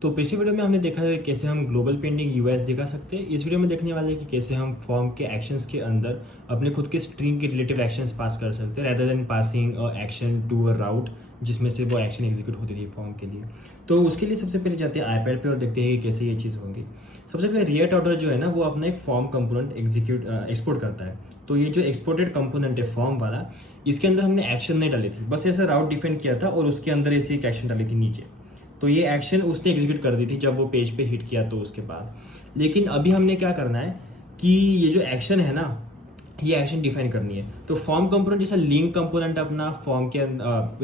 तो पिछली वीडियो में हमने देखा है कैसे हम ग्लोबल पेंडिंग यूएस दिखा सकते हैं। इस वीडियो में देखने वाले हैं कि कैसे हम फॉर्म के एक्शंस के अंदर अपने खुद के स्ट्रिंग के रिलेटिव एक्शंस पास कर सकते हैं rather than passing a action to a route जिसमें से वो एक्शन एग्जीक्यूट होती थी फॉर्म के लिए। तो उसके लिए सबसे पहले जाते हैं आईपैड पे और देखते हैं कि कैसे ये चीज़ होगी। सबसे पहले रिएक्ट ऑर्डर जो है ना वो अपना एक फॉर्म कंपोनेंट एक्सपोर्ट करता है। तो ये जो एक्सपोर्टेड कंपोनेंट है फॉर्म वाला, इसके अंदर हमने एक्शन नहीं डाली थी, बस ऐसा राउट डिफाइन किया था और उसके अंदर ऐसे एक एक्शन डाली थी नीचे। तो ये एक्शन उसने एग्जीक्यूट कर दी थी जब वो पेज पे हिट किया तो उसके बाद। लेकिन अभी हमने क्या करना है कि ये जो एक्शन है ना, ये एक्शन डिफाइन करनी है। तो फॉर्म कंपोनेंट जैसा लिंक कंपोनेंट अपना फॉर्म के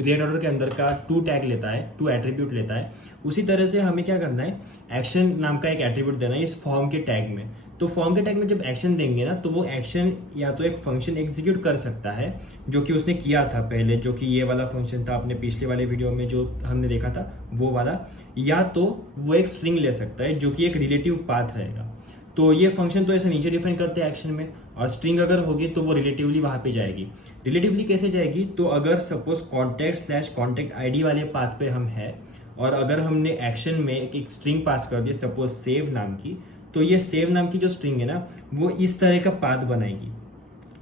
रिएक्ट ऑर्डर के अंदर का टू टैग लेता है, टू एट्रीब्यूट लेता है, उसी तरह से हमें क्या करना है, एक्शन नाम का एक एट्रीब्यूट देना है इस फॉर्म के टैग में। तो फॉर्म के टैग में जब एक्शन देंगे ना तो वो एक्शन या तो एक फंक्शन एग्जीक्यूट कर सकता है जो कि उसने किया था पहले, जो कि ये वाला फंक्शन था अपने पिछले वाले वीडियो में जो हमने देखा था वो वाला, या तो वो एक स्ट्रिंग ले सकता है जो कि एक रिलेटिव पाथ रहेगा। तो ये फंक्शन तो ऐसे नीचे डिफाइन करते हैं एक्शन में, और स्ट्रिंग अगर होगी तो वो रिलेटिवली वहाँ पे जाएगी। रिलेटिवली कैसे जाएगी, तो अगर suppose contact slash contact ID वाले पाथ पे हम है और अगर हमने एक्शन में एक स्ट्रिंग पास कर दी सपोज सेव नाम की, तो ये सेव नाम की जो स्ट्रिंग है ना वो इस तरह का पाथ बनाएगी,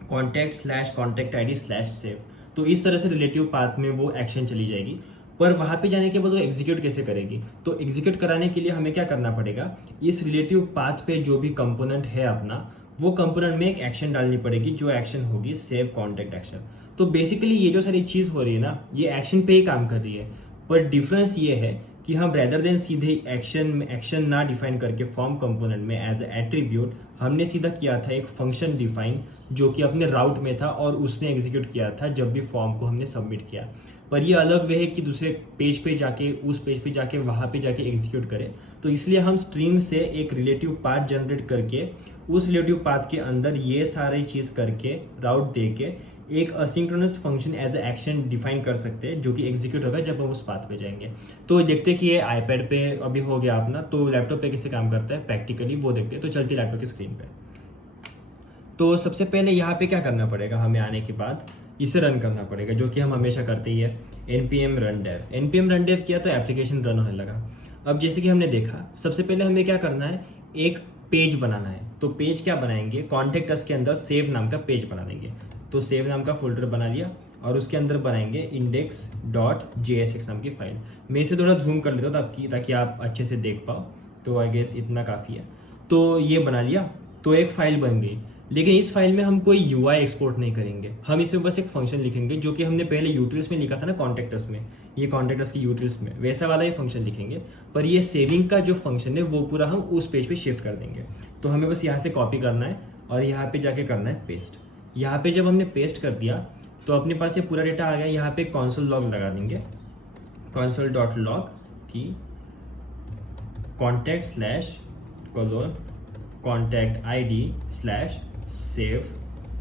contact slash contact ID slash save. तो इस तरह से रिलेटिव पाथ में वो एक्शन चली जाएगी। पर वहाँ पे जाने के बाद वो एग्जीक्यूट कैसे करेगी, तो एग्जीक्यूट कराने के लिए हमें क्या करना पड़ेगा, इस रिलेटिव पाथ पे जो भी कंपोनेंट है अपना, वो कंपोनेंट में एक एक्शन डालनी पड़ेगी जो एक्शन होगी सेव कॉन्टैक्ट एक्शन। तो बेसिकली ये जो सारी चीज़ हो रही है ना ये एक्शन पे ही काम कर रही है, पर डिफरेंस ये है कि हम रेदर देन सीधे एक्शन ना डिफाइन करके फॉर्म कंपोनेंट में एज एट्रीब्यूट हमने सीधा किया था एक फंक्शन डिफाइन जो कि अपने राउट में था और उसने एग्जीक्यूट किया था जब भी फॉर्म को हमने सबमिट किया। पर ये अलग वे है कि दूसरे पेज पे जाके उस पेज पे जाके वहाँ पे जाके एग्जीक्यूट करें। तो इसलिए हम स्ट्रिंग से एक रिलेटिव पाथ जनरेट करके उस रिलेटिव पाथ के अंदर ये सारी चीज़ करके राउट दे के एक asynchronous function as a action define कर सकते हैं जो कि एग्जीक्यूट होगा जब हम उस पाथ पे जाएंगे। तो देखते हैं कि ये आईपैड पे अभी हो गया अपना, तो लैपटॉप पे कैसे काम करता है प्रैक्टिकली वो देखते हैं। तो चलती लैपटॉप की स्क्रीन पे। तो सबसे पहले यहाँ पे क्या करना पड़ेगा, हमें आने के बाद इसे रन करना पड़ेगा जो कि हम हमेशा करते ही है, npm run dev। npm run dev किया तो एप्लीकेशन रन होने लगा। अब जैसे कि हमने देखा सबसे पहले हमें क्या करना है, एक पेज बनाना है। तो पेज क्या बनाएंगे, कॉन्टेक्ट अस के अंदर सेव नाम का पेज बना देंगे। तो सेव नाम का फोल्डर बना लिया और उसके अंदर बनाएंगे index.jsx नाम की फाइल। मैं इसे थोड़ा जूम कर लेता हूँ ताकि आप अच्छे से देख पाओ। तो आई गेस इतना काफ़ी है। तो ये बना लिया, तो एक फाइल बन गई। लेकिन इस फाइल में हम कोई यूआई एक्सपोर्ट नहीं करेंगे, हम इसमें बस एक फंक्शन लिखेंगे जो कि हमने पहले यूटिल्स में लिखा था ना कॉन्टेक्टस में, ये कॉन्टेक्टस की यूटिल्स में वैसा वाला ही फंक्शन लिखेंगे। पर ये सेविंग का जो फंक्शन है वो पूरा हम उस पेज पे शिफ्ट कर देंगे। तो हमें बस यहाँ से कॉपी करना है और यहाँ पे जाके करना है पेस्ट। यहाँ पे जब हमने पेस्ट कर दिया तो अपने पास ये पूरा डेटा आ गया। यहाँ पे console log लगा देंगे, console.log की contact slash colon contact ID slash save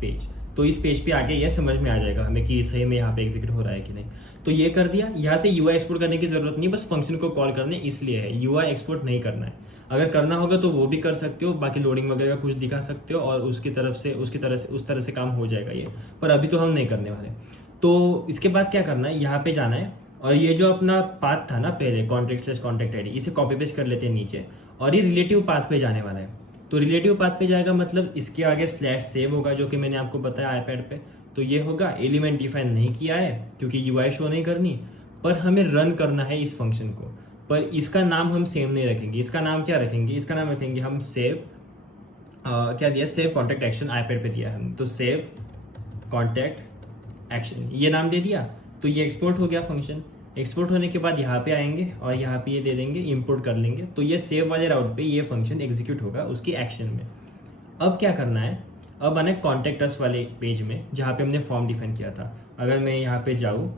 page. तो इस पेज पे आके यह समझ में आ जाएगा हमें कि सही में यहाँ पे एग्जीक्यूट हो रहा है कि नहीं। तो ये कर दिया। यहाँ से यूआई एक्सपोर्ट करने की जरूरत नहीं, बस फंक्शन को कॉल करने इसलिए है, यूआई एक्सपोर्ट नहीं करना है। अगर करना होगा तो वो भी कर सकते हो, बाकी लोडिंग वगैरह कुछ दिखा सकते हो और उसकी तरफ से उस तरह से काम हो जाएगा ये। पर अभी तो हम नहीं करने वाले। तो इसके बाद क्या करना है, यहाँ पे जाना है और ये जो अपना पाथ था ना पहले कॉन्टैक्ट स्लैश कॉन्टैक्ट आईडी, इसे कॉपी पेस्ट कर लेते हैं नीचे और ये रिलेटिव पाथ पे जाने वाला है। तो रिलेटिव पाथ पे जाएगा मतलब इसके आगे स्लैश सेव होगा जो कि मैंने आपको बताया आईपैड पे। तो ये होगा, एलिमेंट डिफाइन नहीं किया है क्योंकि यूआई शो नहीं करनी, पर हमें रन करना है इस फंक्शन को। पर इसका नाम हम सेम नहीं रखेंगे, इसका नाम क्या रखेंगे, इसका नाम रखेंगे हम सेव क्या दिया, सेव कॉन्टैक्ट एक्शन आईपैड पे दिया है हमने। तो सेव कॉन्टैक्ट एक्शन ये नाम दे दिया। तो ये एक्सपोर्ट हो गया फंक्शन। एक्सपोर्ट होने के बाद यहाँ पे आएंगे और यहाँ पे ये दे देंगे, इंपोर्ट कर लेंगे। तो ये सेव वाले राउट पे ये फंक्शन एग्जीक्यूट होगा उसकी एक्शन में। अब क्या करना है, अब आना कॉन्टैक्ट अस वाले पेज में जहाँ पे हमने फॉर्म डिफाइन किया था। अगर मैं यहाँ पे जाऊँ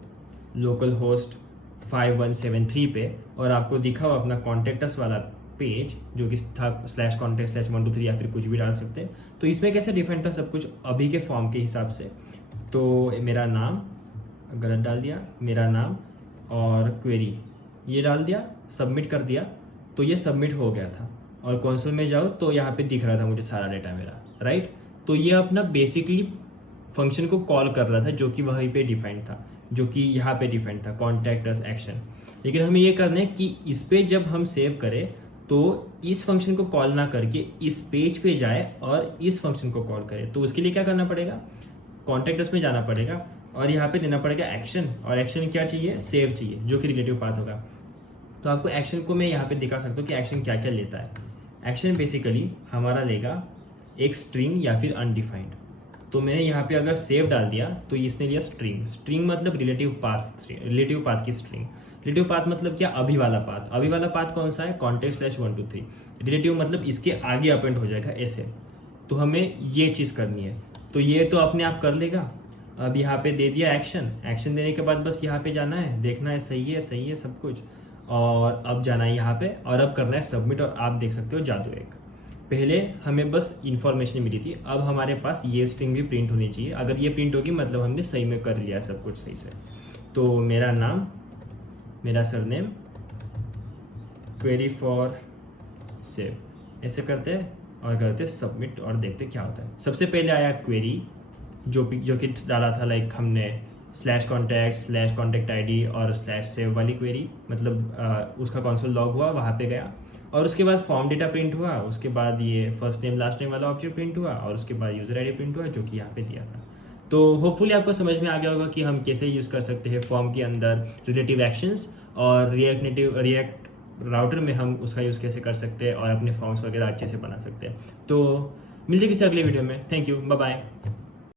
लोकल होस्ट 5173 पे और आपको दिखा हुआ अपना कॉन्टैक्ट अस वाला पेज जो कि था स्लैश कॉन्टैक्ट स्लैश 123 या फिर कुछ भी डाल सकते हैं। तो इसमें कैसे डिफाइन था सब कुछ अभी के फॉर्म के हिसाब से। तो मेरा नाम गलत डाल दिया, मेरा नाम और क्वेरी ये डाल दिया, सबमिट कर दिया। तो ये सबमिट हो गया था और कंसोल में जाओ तो यहाँ पे दिख रहा था मुझे सारा डेटा मेरा, राइट। तो ये अपना बेसिकली फंक्शन को कॉल कर रहा था जो कि वहीं पे डिफाइंड था, जो कि यहाँ पे डिफाइंड था कॉन्टैक्ट अस एक्शन। लेकिन हमें ये करना है कि इस पे जब हम सेव करें तो इस फंक्शन को कॉल ना करके इस पेज पे जाए और इस फंक्शन को कॉल करे। तो उसके लिए क्या करना पड़ेगा, कॉन्टेक्ट में जाना पड़ेगा और यहाँ पे देना पड़ेगा एक्शन, और एक्शन क्या चाहिए, सेव चाहिए, जो कि रिलेटिव पाथ होगा। तो आपको एक्शन को मैं यहाँ पे दिखा सकता हूँ कि एक्शन क्या क्या लेता है। एक्शन बेसिकली हमारा लेगा एक स्ट्रिंग या फिर अनडिफाइंड। तो मैंने यहाँ पे अगर सेव डाल दिया तो इसने लिया स्ट्रिंग। स्ट्रिंग मतलब रिलेटिव पाथ की स्ट्रिंग। रिलेटिव पाथ मतलब क्या, अभी वाला पाथ। अभी वाला पाथ कौन सा है, कॉन्टेक्स्ट स्लैश 1 2 3। रिलेटिव मतलब इसके आगे अपेंड हो जाएगा ऐसे। तो हमें ये चीज़ करनी है, तो ये तो अपने आप कर लेगा। अब यहाँ पे दे दिया एक्शन। एक्शन देने के बाद बस यहाँ पे जाना है, देखना है सही है सब कुछ, और अब जाना है यहाँ पे और अब करना है सबमिट। और आप देख सकते हो जादू एक, पहले हमें बस इन्फॉर्मेशन मिली थी, अब हमारे पास ये स्ट्रिंग भी प्रिंट होनी चाहिए। अगर ये प्रिंट होगी मतलब हमने सही में कर लिया सब कुछ सही से। तो मेरा नाम, मेरा सरनेम, क्वेरी फॉर सेव, ऐसे करते हैं और करते हैं सबमिट और देखते क्या होता है। सबसे पहले आया क्वेरी, जो कि डाला था लाइक हमने /contact /contact id और /save वाली क्वेरी, मतलब उसका कंसोल लॉग हुआ, वहाँ पे गया और उसके बाद फॉर्म डेटा प्रिंट हुआ। उसके बाद ये फर्स्ट नेम लास्ट नेम वाला ऑब्जेक्ट प्रिंट हुआ और उसके बाद यूज़र आईडी प्रिंट हुआ, जो कि यहाँ पे दिया था। तो होपफुली आपको समझ में आ गया होगा कि हम कैसे यूज़ कर सकते हैं फॉर्म के अंदर रिलेटिव एक्शंस, और रिएक्ट राउटर में हम उसका यूज़ कैसे कर सकते हैं और अपने फॉर्म्स वगैरह अच्छे से बना सकते हैं। तो मिलते किसी अगले वीडियो में। Thank you, bye bye.